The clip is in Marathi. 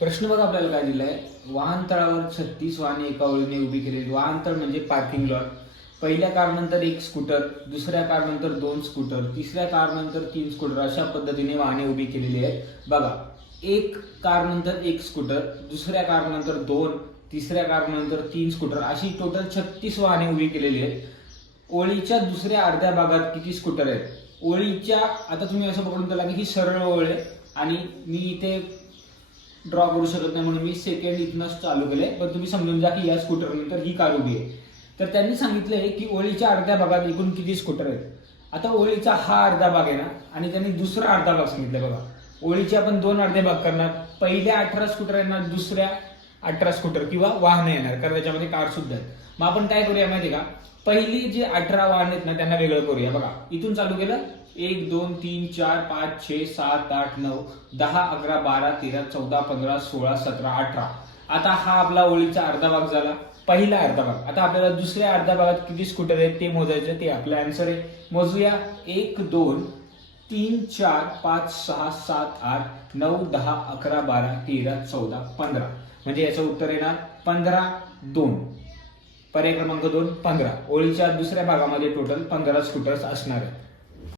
प्रश्न बघा आपल्याला काय दिलाय, वाहनतळावर 36 वाहने एका ओळीने उभी केलेली. वाहनतळ म्हणजे पार्किंग लॉट. पहिल्या कारनंतर एक स्कूटर, दुसऱ्या कारनंतर 2 स्कूटर, तिसऱ्या कारनंतर 3 स्कूटर, अशा पद्धतीने वाहने उभी केलेली आहेत. बघा, एक कारनंतर एक स्कूटर, दुसऱ्या कारनंतर 2, तिसऱ्या कारनंतर 3 स्कूटर, अशी टोटल 36 वाहने उभी केलेली आहेत. ओळीच्या दुसऱ्या अर्ध्या भागात किती स्कूटर आहेत? ओळीच्या, आता तुम्ही असं पकडून चला की ही सरळ ओळ आहे आणि मी इथे ड्रॉ करू शकत नाही म्हणून मी सेकंड इथनच चालू केले, पण तुम्ही समजून जा की या स्कूटर नंतर ही कार उभी आहे. तर त्यांनी सांगितलंय की ओळीच्या अर्ध्या भागात एकूण किती स्कूटर आहेत. आता ओळीचा हा अर्धा भाग आहे ना, आणि त्यांनी दुसरा अर्धा भाग सांगितलाय. बघा, ओळीचे आपण 2 अर्धे भाग करणार. पहिल्या 18 स्कूटर येणार, दुसऱ्या 18 स्कूटर किंवा वाहनं येणार, कारण त्याच्यामध्ये कार सुद्धा आहेत. मग आपण काय करूया माहितीये का, पहिली जे 18 वाहन आहेत ना त्यांना वेगळं करूया. बघा, इथून चालू केलं 1 2 3 4 5 6 7 8 9 10 11 12 13 14 15 16 17 18. आता हा आपला ओळीचा अर्धा भाग झाला, पहिला अर्धा भाग. आता आपल्याला दुसऱ्या अर्ध्या भागात किती स्कूटर आहेत ते मोजायचं, ते आपलं आन्सर आहे. मोजूया. 1 2 3 4 5 6 7 8 9 10 11 12 13 14 15. म्हणजे याचं उत्तर येणार 15 2. पर्याय क्रमांक 2 15. ओळीच्या दुसऱ्या भागामध्ये टोटल 15 स्कूटर्स असणार आहेत.